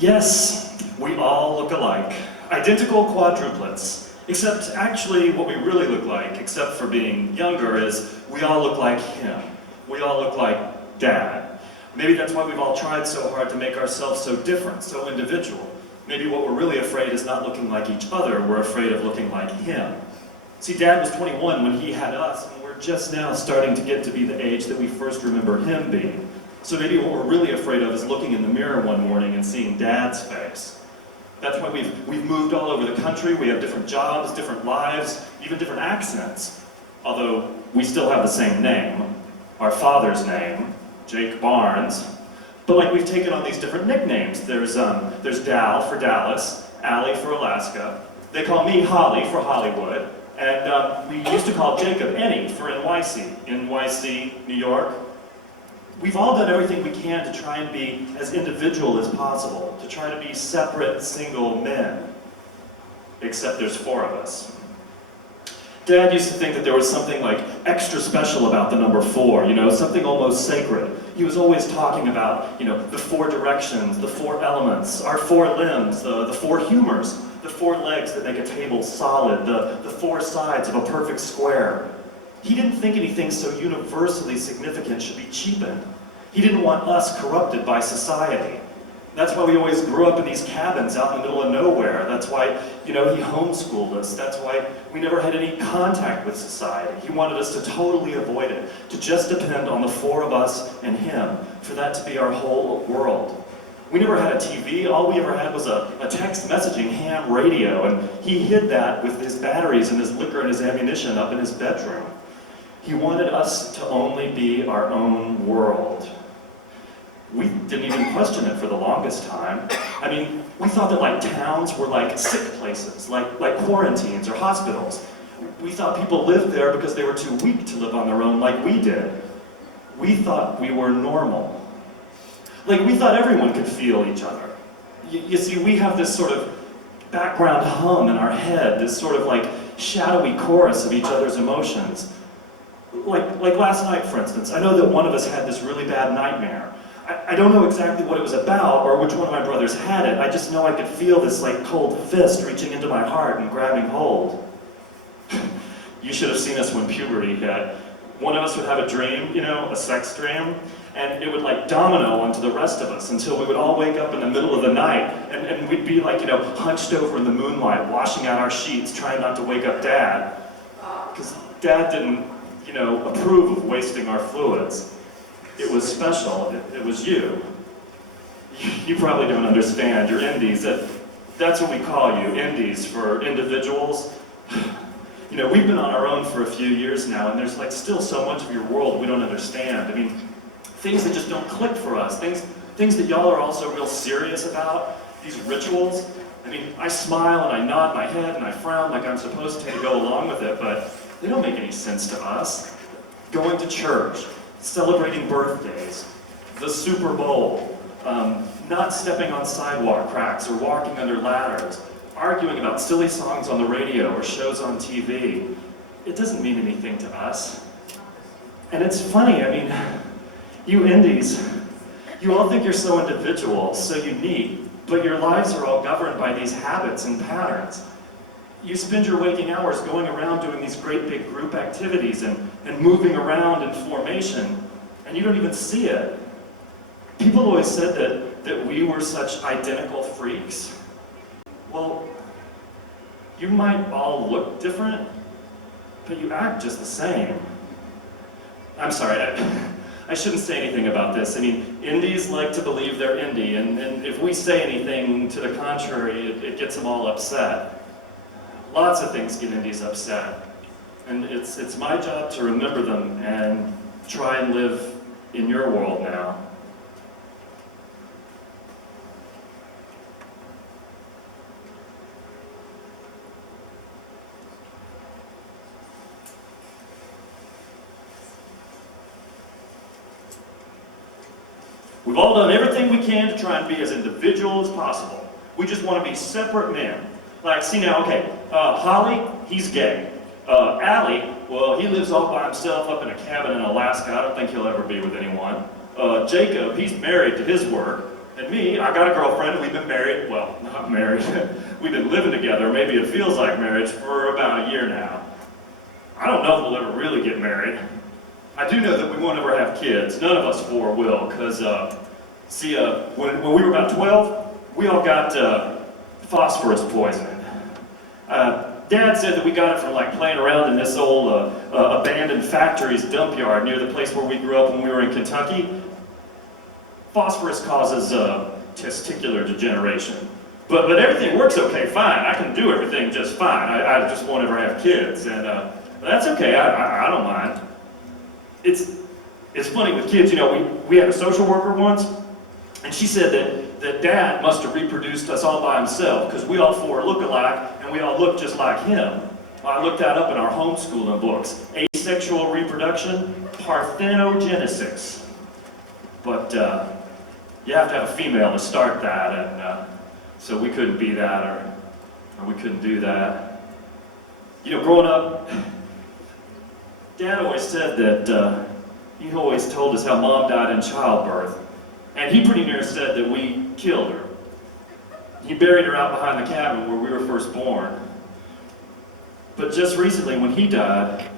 Yes, we all look alike. Identical quadruplets. Except actually what we really look like, except for being younger, is we all look like him. We all look like Dad. Maybe that's why we've all tried so hard to make ourselves so different, so individual. Maybe what we're really afraid is not looking like each other, we're afraid of looking like him. See, Dad was 21 when he had us, and we're just now starting to get to be the age that we first remember him being. So maybe what we're really afraid of is looking in the mirror one morning and seeing Dad's face. That's why we've moved all over the country, we have different jobs, different lives, even different accents. Although we still have the same name, our father's name, Jake Barnes. But like we've taken on these different nicknames. There's Dal for Dallas, Allie for Alaska. They call me Holly for Hollywood. And we used to call Jacob Ennie for NYC, New York. We've all done everything we can to try and be as individual as possible, to try to be separate, single men. Except there's 4 of us. Dad used to think that there was something like extra special about the number 4, something almost sacred. He was always talking about, the 4 directions, the 4 elements, our 4 limbs, the 4 humors, the 4 legs that make a table solid, the 4 sides of a perfect square. He didn't think anything so universally significant should be cheapened. He didn't want us corrupted by society. That's why we always grew up in these cabins out in the middle of nowhere. That's why, he homeschooled us. That's why we never had any contact with society. He wanted us to totally avoid it, to just depend on the 4 of us and him, for that to be our whole world. We never had a TV. All we ever had was a text messaging ham radio, and he hid that with his batteries and his liquor and his ammunition up in his bedroom. He wanted us to only be our own world. We didn't even question it for the longest time. We thought that towns were like sick places, like quarantines or hospitals. We thought people lived there because they were too weak to live on their own like we did. We thought we were normal. We thought everyone could feel each other. You see, we have this sort of background hum in our head, this sort of shadowy chorus of each other's emotions. Like last night, for instance, I know that one of us had this really bad nightmare. I don't know exactly what it was about or which one of my brothers had it. I just know I could feel this cold fist reaching into my heart and grabbing hold. You should have seen us when puberty hit. One of us would have a dream, a sex dream, and it would domino onto the rest of us until we would all wake up in the middle of the night and we'd be hunched over in the moonlight, washing out our sheets, trying not to wake up Dad. Because Dad didn't approve of wasting our fluids. It was special. It was you. You probably don't understand. You're indies. That's what we call you, indies, for individuals. We've been on our own for a few years now, and there's still so much of your world we don't understand. Things that just don't click for us. Things that y'all are also real serious about. These rituals. I smile and I nod my head and I frown like I'm supposed to go along with it, but they don't make any sense to us. Going to church, celebrating birthdays, the Super Bowl, not stepping on sidewalk cracks or walking under ladders, arguing about silly songs on the radio or shows on TV. It doesn't mean anything to us. And it's funny, you indies, you all think you're so individual, so unique, but your lives are all governed by these habits and patterns. You spend your waking hours going around doing these great big group activities and moving around in formation, and you don't even see it. People always said that we were such identical freaks. Well, you might all look different, but you act just the same. I'm sorry, I shouldn't say anything about this. Indies like to believe they're indie, and if we say anything to the contrary, it gets them all upset. Lots of things get indies upset, and it's my job to remember them and try and live in your world now. We've all done everything we can to try and be as individual as possible. We just want to be separate men. Holly, he's gay. Allie, well, he lives all by himself up in a cabin in Alaska. I don't think he'll ever be with anyone. Jacob, he's married to his work. And me, I got a girlfriend, we've been married, well, not married, we've been living together, maybe it feels like marriage, for about a year now. I don't know if we'll ever really get married. I do know that we won't ever have kids. None of us four will, because, when we were about 12, we all got phosphorus poisoning. Dad said that we got it from like playing around in this old abandoned factory's dump yard near the place where we grew up when we were in Kentucky. Phosphorus causes testicular degeneration. But everything works okay, fine. I can do everything just fine. I just won't ever have kids, and that's okay. I don't mind. It's funny with kids. You know, we had a social worker once, and she said that Dad must have reproduced us all by himself because we all four look alike and we all look just like him. I looked that up in our homeschooling books. Asexual reproduction, parthenogenesis. But you have to have a female to start that, and so we couldn't be that, or we couldn't do that. You know, growing up, Dad always said that he always told us how Mom died in childbirth. And he pretty near said that we killed her. He buried her out behind the cabin where we were first born. But just recently when he died,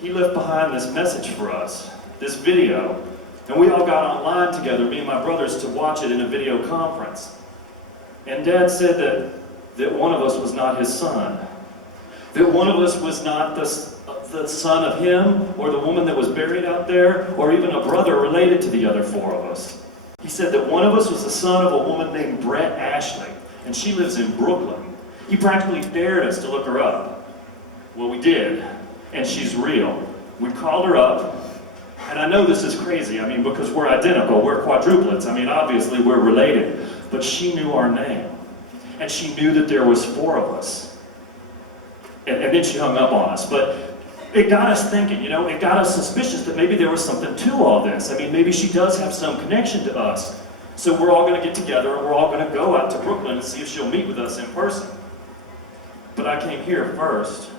he left behind this message for us, this video. And we all got online together, me and my brothers, to watch it in a video conference. And Dad said that one of us was not his son. That one of us was not the son of him, or the woman that was buried out there, or even a brother related to the other four of us. He said that one of us was the son of a woman named Brett Ashley, and she lives in Brooklyn. He practically dared us to look her up. Well, we did, and she's real. We called her up, and I know this is crazy, I mean, because we're identical, we're quadruplets, I mean, obviously we're related, but she knew our name, and she knew that there was four of us. And then she hung up on us, but it got us thinking, you know, it got us suspicious that maybe there was something to all this. I mean, maybe she does have some connection to us. So we're all going to get together and we're all going to go out to Brooklyn and see if she'll meet with us in person. But I came here first,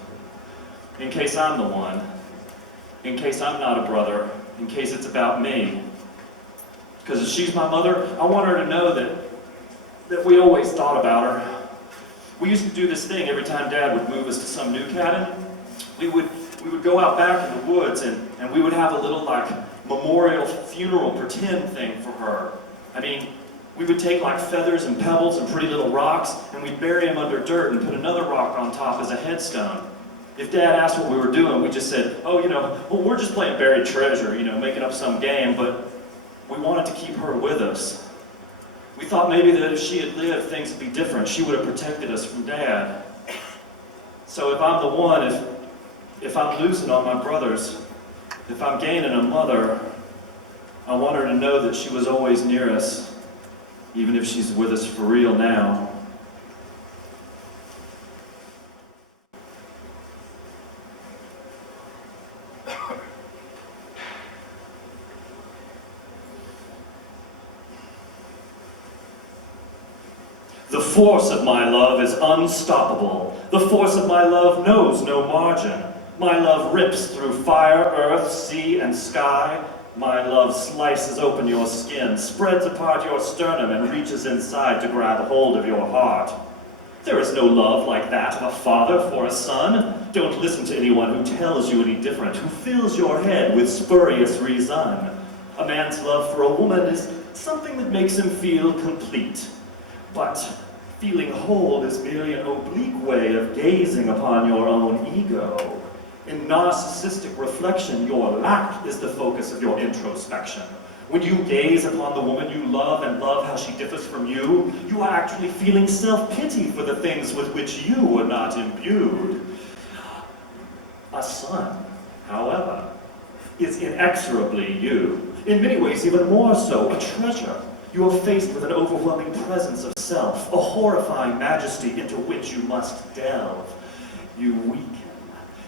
in case I'm the one, in case I'm not a brother, in case it's about me. Because if she's my mother, I want her to know that we always thought about her. We used to do this thing every time Dad would move us to some new cabin. We would go out back in the woods and we would have a little like memorial funeral pretend thing for her. I mean, we would take like feathers and pebbles and pretty little rocks and we'd bury them under dirt and put another rock on top as a headstone. If Dad asked what we were doing, we just said, oh, you know, well, we're just playing buried treasure, you know, making up some game, but we wanted to keep her with us. We thought maybe that if she had lived, things would be different. She would have protected us from Dad. So if I'm the one, if I'm losing all my brothers, if I'm gaining a mother, I want her to know that she was always near us, even if she's with us for real now. The force of my love is unstoppable. The force of my love knows no margin. My love rips through fire, earth, sea, and sky. My love slices open your skin, spreads apart your sternum, and reaches inside to grab hold of your heart. There is no love like that of a father for a son. Don't listen to anyone who tells you any different, who fills your head with spurious reason. A man's love for a woman is something that makes him feel complete. But feeling whole is merely an oblique way of gazing upon your own ego. In narcissistic reflection, your lack is the focus of your introspection. When you gaze upon the woman you love and love how she differs from you, you are actually feeling self-pity for the things with which you were not imbued. A son, however, is inexorably you. In many ways, even more so, a treasure. You are faced with an overwhelming presence of self, a horrifying majesty into which you must delve. You weaken.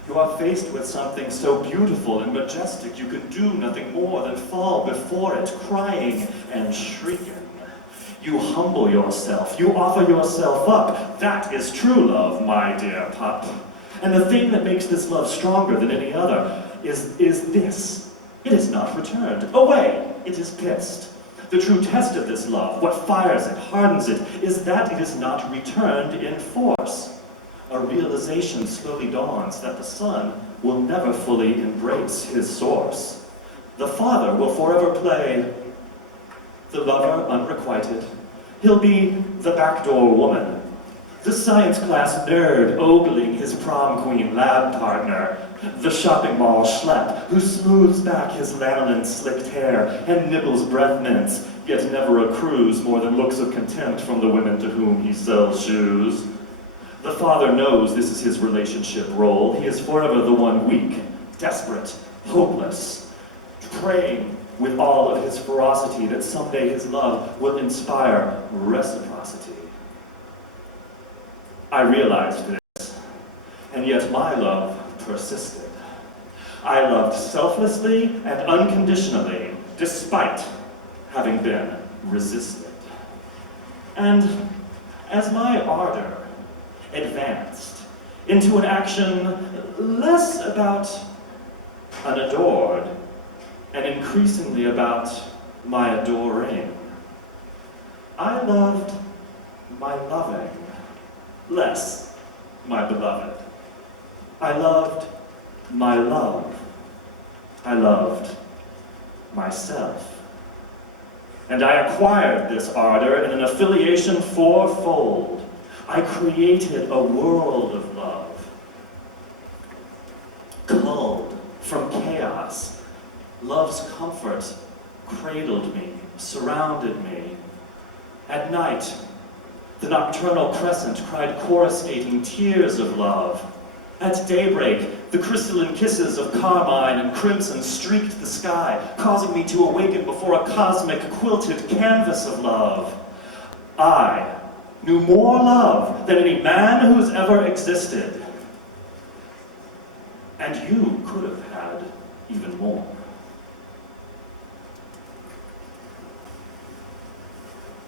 You are faced with something so beautiful and majestic you can do nothing more than fall before it, crying and shrieking. You humble yourself. You offer yourself up. That is true love, my dear pup. And the thing that makes this love stronger than any other is this. It is not returned. Away. It is pissed. The true test of this love, what fires it, hardens it, is that it is not returned in force. A realization slowly dawns that the son will never fully embrace his source. The father will forever play the lover unrequited. He'll be the backdoor woman, the science class nerd ogling his prom queen lab partner, the shopping mall schlep who smooths back his lanolin slicked hair and nibbles breath mints, yet never accrues more than looks of contempt from the women to whom he sells shoes. The father knows this is his relationship role. He is forever the one weak, desperate, hopeless, praying with all of his ferocity that someday his love will inspire reciprocity. I realized this, and yet my love persisted. I loved selflessly and unconditionally, despite having been resisted. And as my ardor advanced into an action less about an adored and increasingly about my adoring, I loved my loving less my beloved. I loved my love. I loved myself. And I acquired this ardor in an affiliation fourfold. I created a world of love. Culled from chaos, love's comfort cradled me, surrounded me. At night, the nocturnal crescent cried coruscating tears of love. At daybreak, the crystalline kisses of carmine and crimson streaked the sky, causing me to awaken before a cosmic quilted canvas of love. I knew more love than any man who's ever existed. And you could have had even more.